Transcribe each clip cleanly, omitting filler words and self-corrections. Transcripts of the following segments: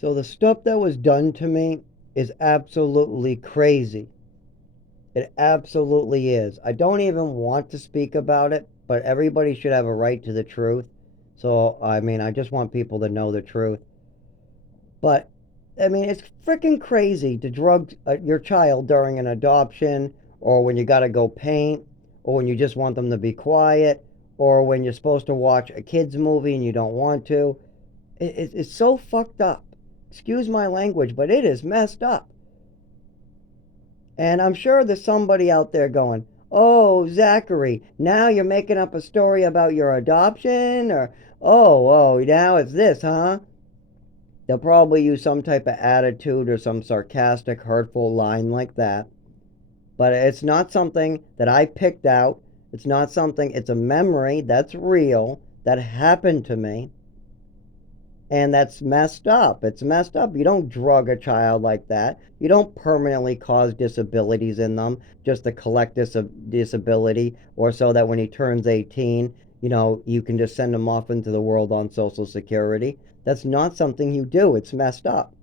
So the stuff that was done to me is absolutely crazy. It absolutely is. I don't even want to speak about it, but everybody should have a right to the truth. So, I mean, I just want people to know the truth. But, I mean, it's freaking crazy to drug your child during an adoption, or when you got to go paint, or when you just want them to be quiet, or when you're supposed to watch a kid's movie and you don't want to. It's so fucked up. Excuse my language, but it is messed up. And I'm sure there's somebody out there going, "Oh, Zachary, now you're making up a story about your adoption," or "Oh, now it's this, huh?" They'll probably use some type of attitude or some sarcastic, hurtful line like that. But it's not something that I picked out. It's not something, it's a memory that's real that happened to me. And that's messed up. It's messed up. You don't drug a child like that. You don't permanently cause disabilities in them just to collect disability, or so that when he turns 18, you can just send him off into the world on Social Security. That's not something you do. It's messed up.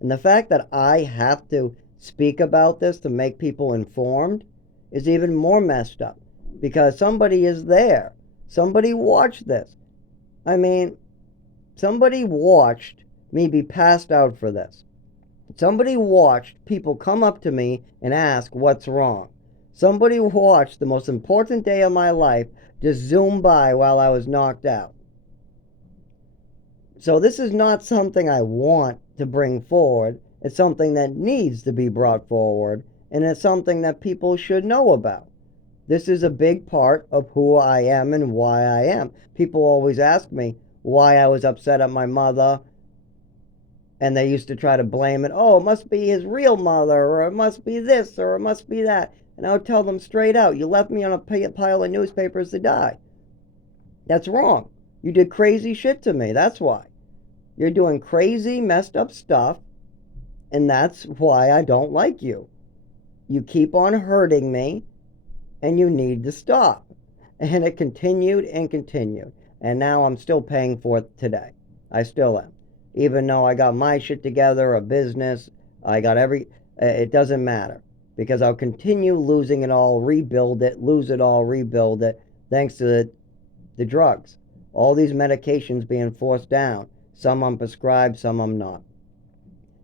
And the fact that I have to speak about this to make people informed is even more messed up, because somebody is there. Somebody watched this. I mean, somebody watched me be passed out for this. Somebody watched people come up to me and ask what's wrong. Somebody watched the most important day of my life just zoom by while I was knocked out. So this is not something I want to bring forward. It's something that needs to be brought forward, and it's something that people should know about. This is a big part of who I am and why I am. People always ask me why I was upset at my mother, and they used to try to blame it. Oh, it must be his real mother, or it must be this, or it must be that. And I would tell them straight out, you left me on a pile of newspapers to die. That's wrong. You did crazy shit to me. That's why. You're doing crazy, messed up stuff, and that's why I don't like you. You keep on hurting me, and you need to stop. And it continued and continued. And now I'm still paying for it today. I still am. Even though I got my shit together, a business, I got it doesn't matter. Because I'll continue losing it all, rebuild it, lose it all, rebuild it, thanks to the drugs. All these medications being forced down. Some I'm prescribed, some I'm not.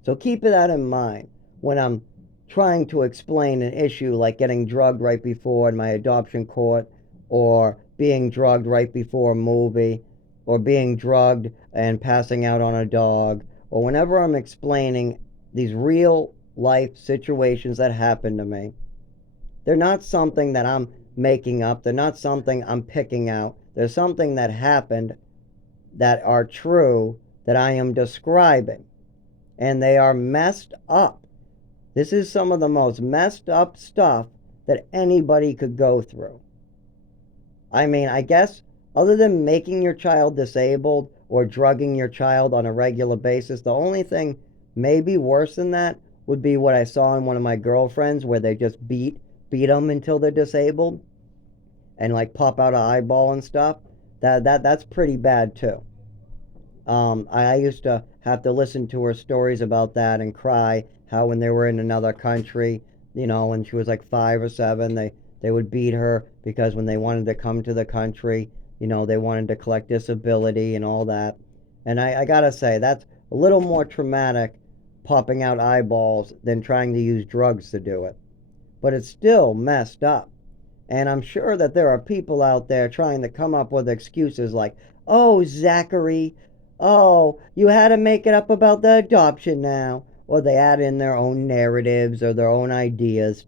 So keep that in mind when I'm trying to explain an issue like getting drugged right before in my adoption court, or being drugged right before a movie, or being drugged and passing out on a dog, or whenever I'm explaining these real life situations that happen to me. They're not something that I'm making up. They're not something I'm picking out. They're something that happened, that are true, that I am describing. And they are messed up. This is some of the most messed up stuff that anybody could go through. I mean, I guess other than making your child disabled or drugging your child on a regular basis, the only thing maybe worse than that would be what I saw in one of my girlfriends, where they just beat them until they're disabled and like pop out an eyeball and stuff. That's pretty bad too. I used to have to listen to her stories about that and cry how when they were in another country, when she was like 5 or 7, they would beat her because when they wanted to come to the country, they wanted to collect disability and all that. And I gotta say, that's a little more traumatic, popping out eyeballs, than trying to use drugs to do it. But it's still messed up. And I'm sure that there are people out there trying to come up with excuses like, "Oh, Zachary, oh, you had to make it up about the adoption now." Or they add in their own narratives or their own ideas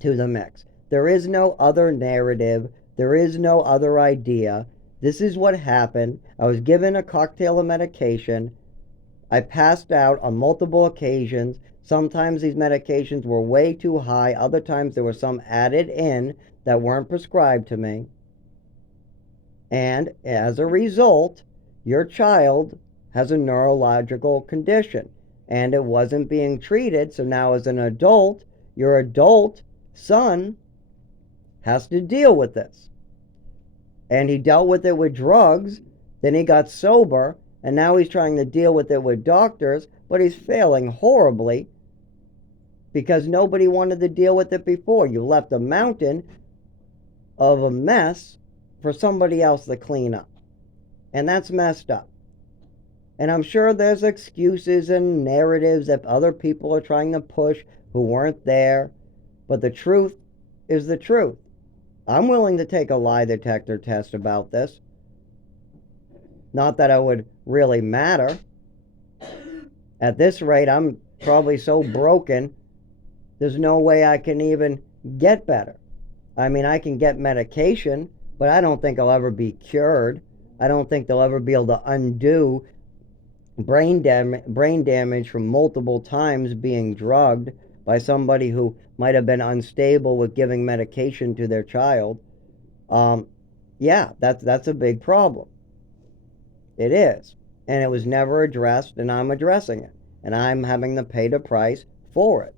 to the mix. There is no other narrative. There is no other idea. This is what happened. I was given a cocktail of medication. I passed out on multiple occasions. Sometimes these medications were way too high. Other times there were some added in that weren't prescribed to me. And as a result, your child has a neurological condition and it wasn't being treated. So now, as an adult, your adult son has to deal with this. And he dealt with it with drugs. Then he got sober. And now he's trying to deal with it with doctors, but he's failing horribly because nobody wanted to deal with it before. You left a mountain of a mess for somebody else to clean up. And that's messed up. And I'm sure there's excuses and narratives that other people are trying to push who weren't there. But the truth is the truth. I'm willing to take a lie detector test about this. Not that it would really matter. At this rate, I'm probably so broken, there's no way I can even get better. I mean, I can get medication, but I don't think I'll ever be cured. I don't think they'll ever be able to undo brain damage from multiple times being drugged by somebody who might have been unstable with giving medication to their child. Yeah, that's a big problem. It is. And it was never addressed, and I'm addressing it. And I'm having to pay the price for it.